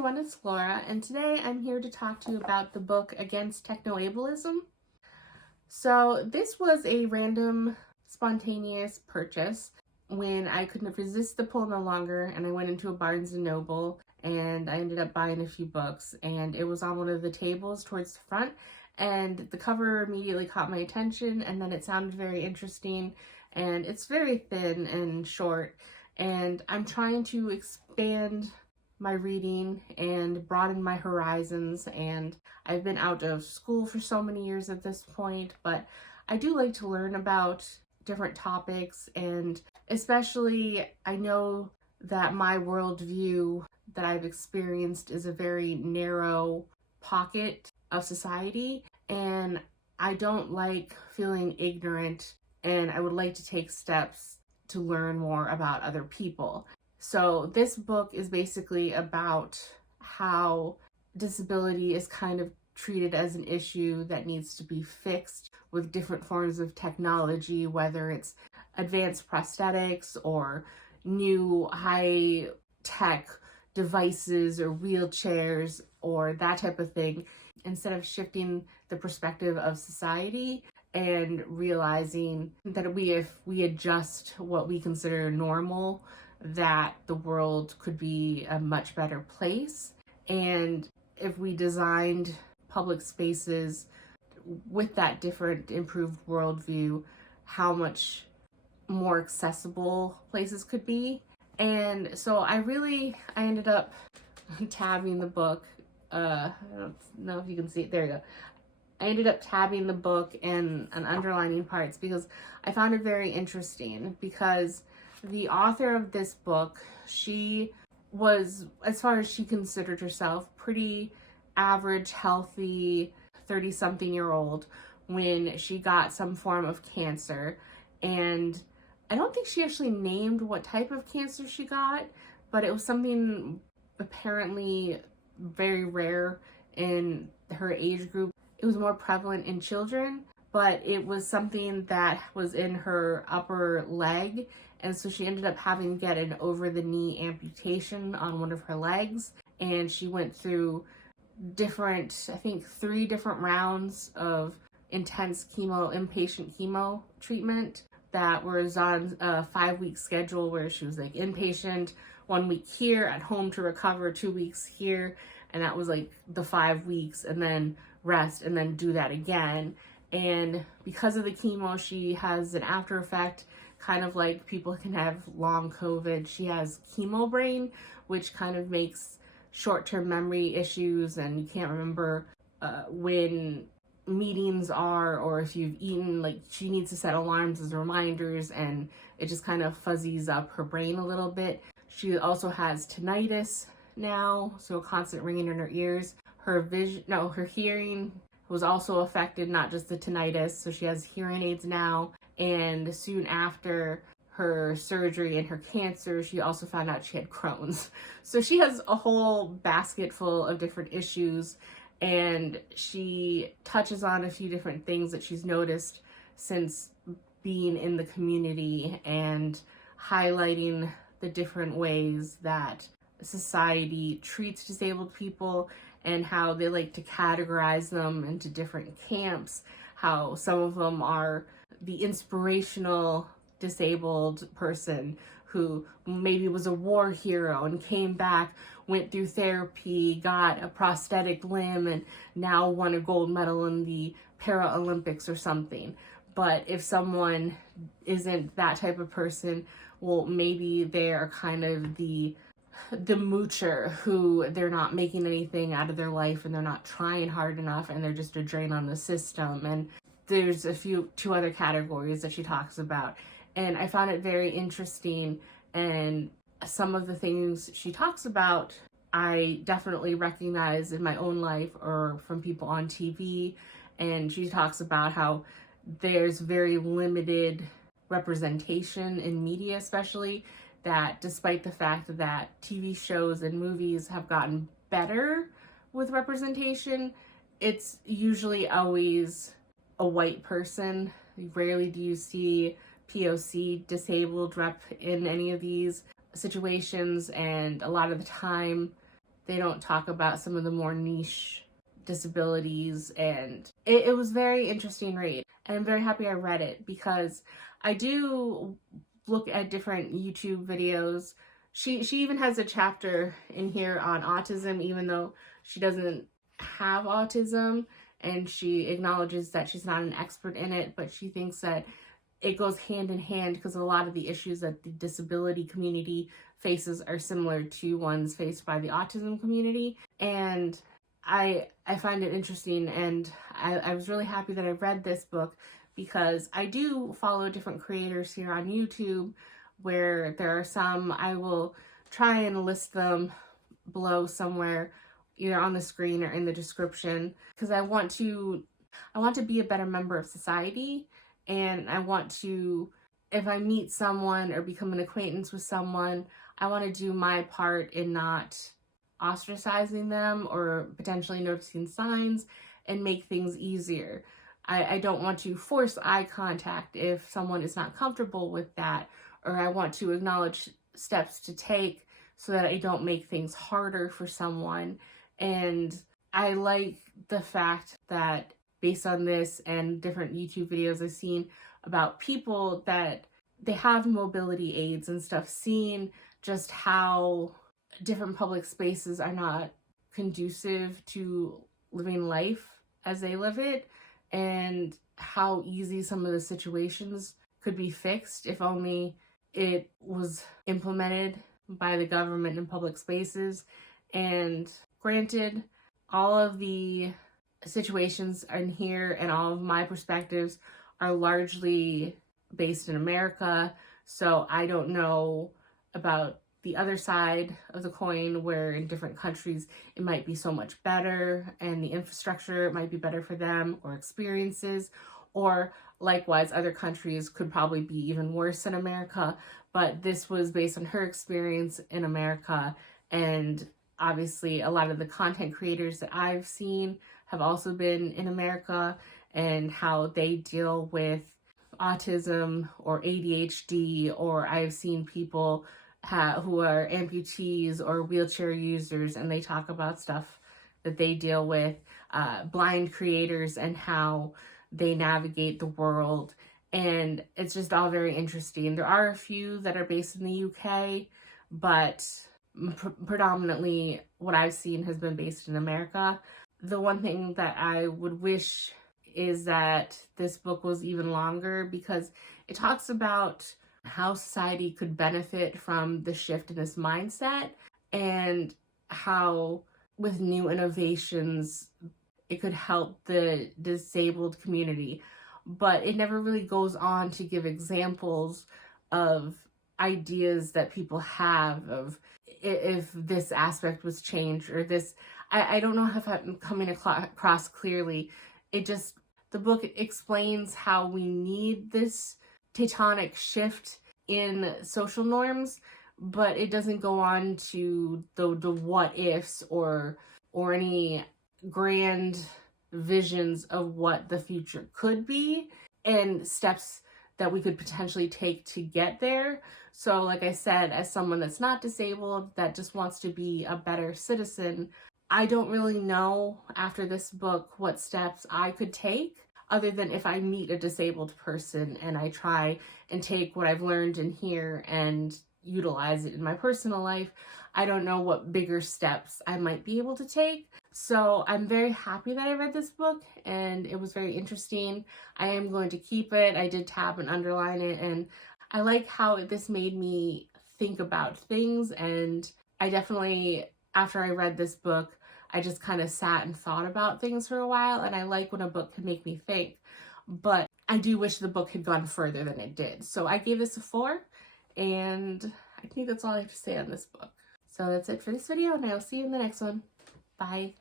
everyone, it's Laura, and today I'm here to talk to you about the book Against Technoableism. So this was a random, spontaneous purchase when I couldn't resist the pull no longer, and I went into a Barnes & Noble and I ended up buying a few books, and it was on one of the tables towards the front, and the cover immediately caught my attention, and then it sounded very interesting, and it's very thin and short, and I'm trying to expand my reading and broaden my horizons, and I've been out of school for so many years at this point, but I do like to learn about different topics, and especially I know that my worldview that I've experienced is a very narrow pocket of society, and I don't like feeling ignorant, and I would like to take steps to learn more about other people. So this book is basically about how disability is kind of treated as an issue that needs to be fixed with different forms of technology, whether it's advanced prosthetics or new high-tech devices or wheelchairs or that type of thing, instead of shifting the perspective of society and realizing that if we adjust what we consider normal, that the world could be a much better place. And if we designed public spaces with that different, improved worldview, how much more accessible places could be. And so I ended up tabbing the book. I don't know if you can see it. There you go. I ended up tabbing the book and underlining parts because I found it very interesting, because the author of this book, she was, as far as she considered herself, pretty average, healthy 30-something-year-old when she got some form of cancer. And I don't think she actually named what type of cancer she got, but it was something apparently very rare in her age group. It was more prevalent in children, but it was something that was in her upper leg, and so she ended up having to get an over-the-knee amputation on one of her legs, and she went through different, I think 3 different rounds of intense inpatient chemo treatment that was on a 5-week schedule, where she was like inpatient 1 week here, at home to recover 2 weeks here, and that was like the 5 weeks, and then rest, and then do that again. And because of the chemo, she has an after effect, kind of like people can have long COVID. She has chemo brain, which kind of makes short-term memory issues, and you can't remember when meetings are, or if you've eaten. Like, she needs to set alarms as reminders, and it just kind of fuzzies up her brain a little bit. She also has tinnitus now, so a constant ringing in her ears. Her hearing was also affected, not just the tinnitus, so she has hearing aids now. And soon after her surgery and her cancer, she also found out she had Crohn's. So she has a whole basket full of different issues, and she touches on a few different things that she's noticed since being in the community, and highlighting the different ways that society treats disabled people, and how they like to categorize them into different camps, how some of them are the inspirational disabled person who maybe was a war hero and came back, went through therapy, got a prosthetic limb, and now won a gold medal in the Paralympics or something. But if someone isn't that type of person, well, maybe they're kind of the moocher, who they're not making anything out of their life, and they're not trying hard enough, and they're just a drain on the system. And there's two other categories that she talks about, and I found it very interesting. And some of the things she talks about, I definitely recognize in my own life or from people on TV. And she talks about how there's very limited representation in media, especially, that despite the fact that TV shows and movies have gotten better with representation, it's usually always a white person. Rarely do you see POC disabled rep in any of these situations, and a lot of the time they don't talk about some of the more niche disabilities, and it was very interesting read, and I'm very happy I read it because I do look at different YouTube videos. She even has a chapter in here on autism, even though she doesn't have autism, and she acknowledges that she's not an expert in it, but she thinks that it goes hand in hand because a lot of the issues that the disability community faces are similar to ones faced by the autism community. And I find it interesting, and I was really happy that I read this book because I do follow different creators here on YouTube where there are some, I will try and list them below somewhere, either on the screen or in the description, because I want to be a better member of society, and I want to, if I meet someone or become an acquaintance with someone, I want to do my part in not ostracizing them or potentially noticing signs and make things easier. I don't want to force eye contact if someone is not comfortable with that, or I want to acknowledge steps to take so that I don't make things harder for someone. And I like the fact that based on this and different YouTube videos I've seen about people that they have mobility aids and stuff, seeing just how different public spaces are not conducive to living life as they live it, and how easy some of the situations could be fixed if only it was implemented by the government in public spaces. And granted, all of the situations in here and all of my perspectives are largely based in America, so I don't know about the other side of the coin where in different countries it might be so much better and the infrastructure might be better for them, or experiences, or likewise other countries could probably be even worse than America. But this was based on her experience in America, and obviously a lot of the content creators that I've seen have also been in America, and how they deal with autism or ADHD, or I've seen people who are amputees or wheelchair users, and they talk about stuff that they deal with, blind creators and how they navigate the world. And it's just all very interesting. There are a few that are based in the UK, but predominantly what I've seen has been based in America. The one thing that I would wish is that this book was even longer, because it talks about how society could benefit from the shift in this mindset, and how with new innovations it could help the disabled community. But it never really goes on to give examples of ideas that people have of if this aspect was changed or this. I don't know if I'm coming across clearly. The book explains how we need this tectonic shift in social norms, but it doesn't go on to the what ifs or any grand visions of what the future could be and steps that we could potentially take to get there. So like I said, as someone that's not disabled, that just wants to be a better citizen, I don't really know after this book what steps I could take, other than if I meet a disabled person and I try and take what I've learned in here and utilize it in my personal life. I don't know what bigger steps I might be able to take. So I'm very happy that I read this book, and it was very interesting. I am going to keep it. I did tab and underline it, and I like how this made me think about things. And I definitely, after I read this book, I just kind of sat and thought about things for a while, and I like when a book can make me think. But I do wish the book had gone further than it did. So I gave this a 4, and I think that's all I have to say on this book. So that's it for this video, and I'll see you in the next one. Bye.